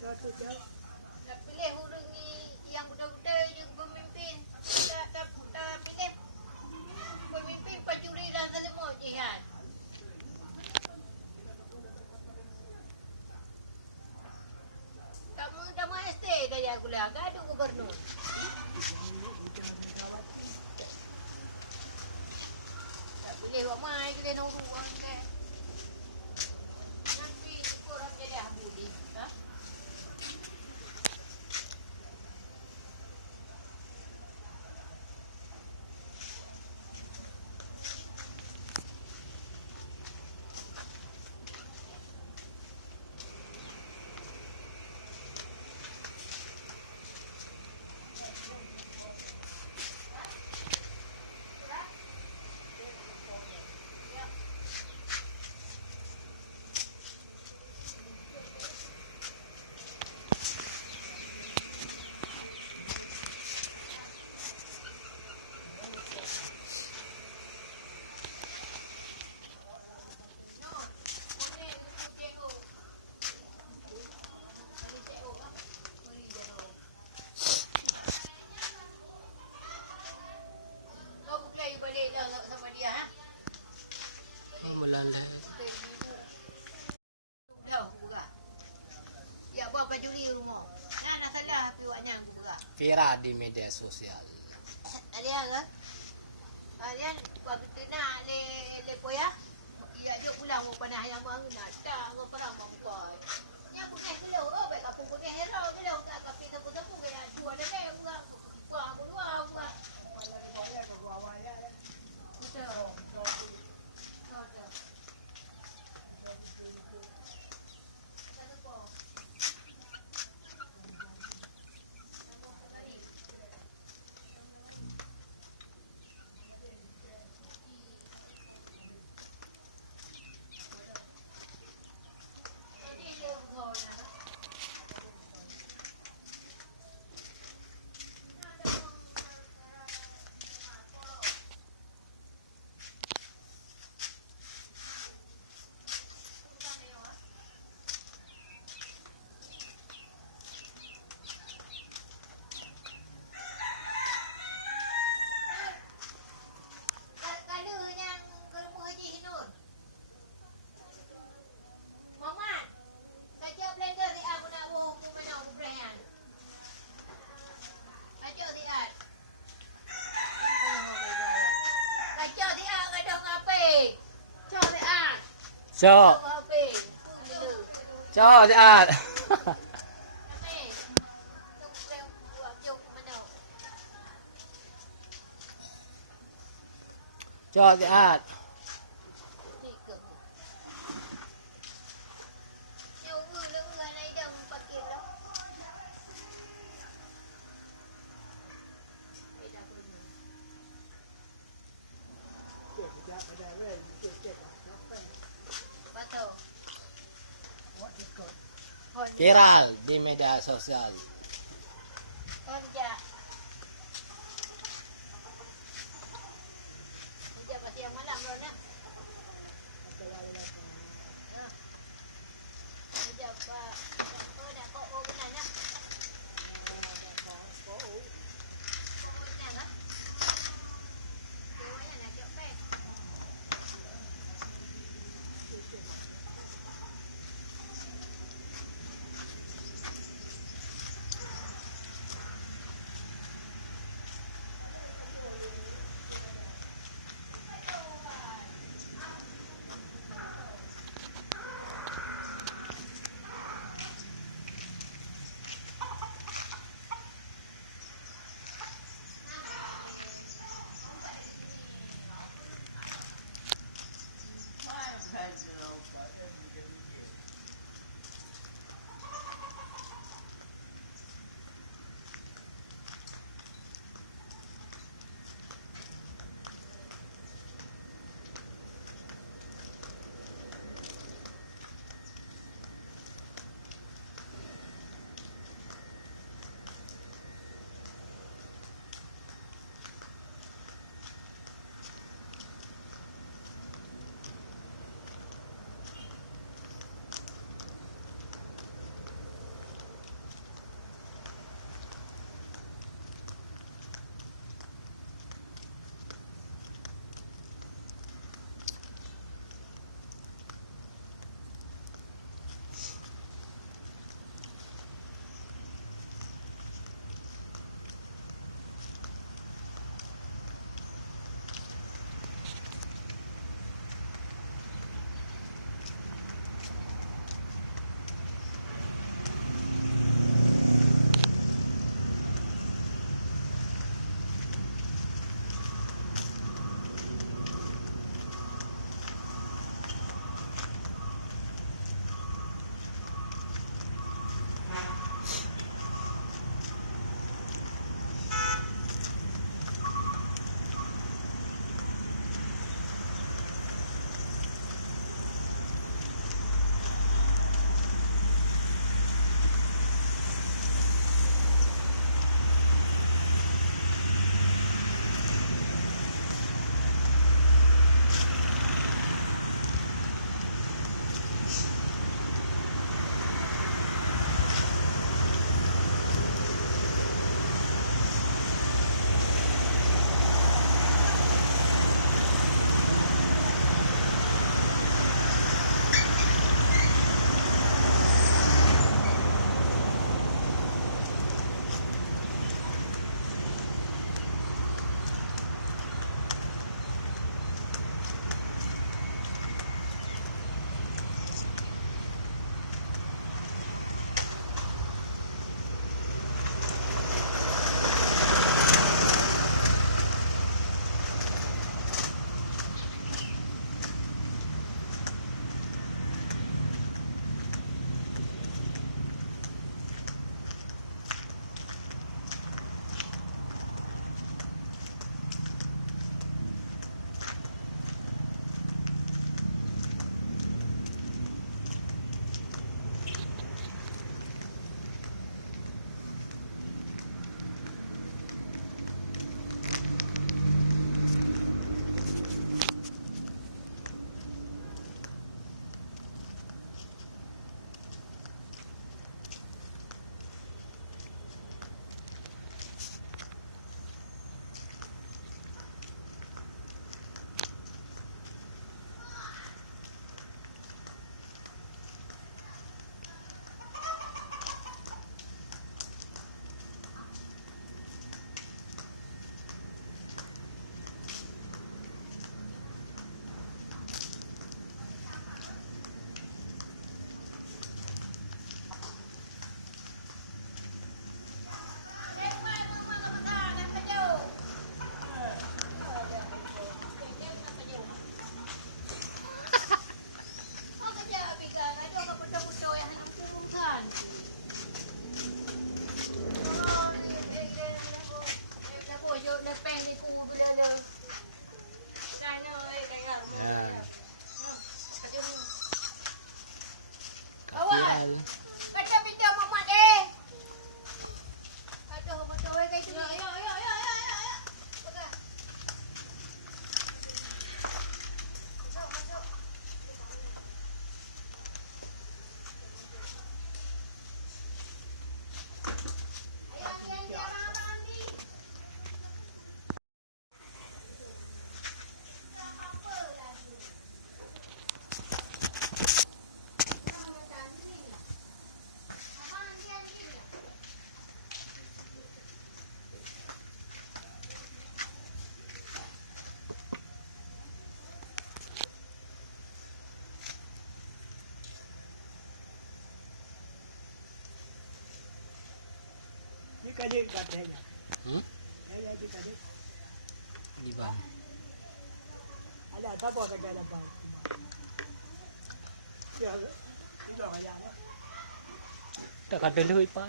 Nak pilih orang ni yang muda-muda je pemimpin. Tak pilih pemimpin pajuri dan semua jihad. Kamu dah mau ST dah ya gula gaduh gubernur. Tak boleh buat mai kita nak uang ke. Nanti korang jadi habudi. Ha? Melanda. Dah buka. Ya buat pajuri rumah. Nak salah api waknya buka. Viral di media sosial. Alian ke? Alian waktu tu nak le poya. Ya dia pulang mau panah yang mang nak dah mau perang mangkai. Nya puneh dulu. Oh baik kapung puneh hero dulu kat kapi tepu-tepu kaya dua dah ke buka. Buka dua buka. Betul. Cho chị ạ. Cho chị ạ. Viral di media sosial. sosial. Kata pintu mamak eh. Aduh, motor oi kai sini. Ya. Pegang. Masuk. Ayo ambil abang ni. Ni kaje katanya. Hmm? Ya di kaje. Di bawah. Ada apa kata apa? Ya. Ilo kaya. Tak ada lewat pa.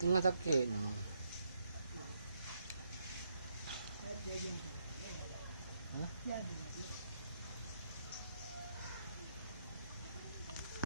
Tengah sakit.